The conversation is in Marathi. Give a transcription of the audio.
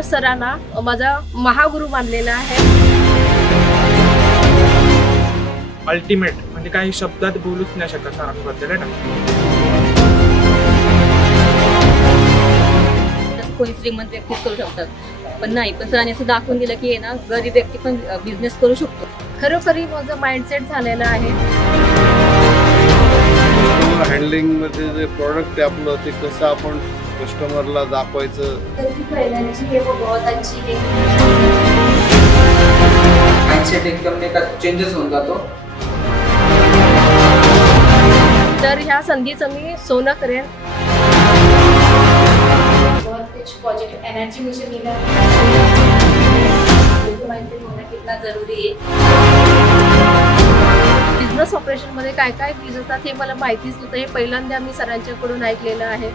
सरांना माझा महागुरु मानलेला आहे। अल्टिमेट म्हणजे काही शब्दात बोलूच नाही शकत सरांबद्दल आहे ना। कोणी श्रीमंत व्यक्ती करू शकतात, पण नाही, पण सरांनी असं दाखवून दिलं की ना गरीब व्यक्ती पण बिझनेस करू शकतो। खरोखरी माझं माइंडसेट झालेलं आहे। हँडलिंग मध्ये जे प्रोडक्ट आहे आपलं ते कसं आपण कस्टमरला दाखवायचं, माइंडसेट एकदम एका चेंजेस होऊन जातो। तर ह्या संधीचं मी सोनं करेन। बहुत कुछ पॉजिटिव एनर्जी मुझे मिला। माइंडसेट होना कितना जरूरी है। बिझनेस ऑपरेशन मध्ये काय काय फीज असतात हे मला माहितीच नव्हतं। हे पहिल्यांदा मी सरांच्याकडून ऐकलेलं आहे।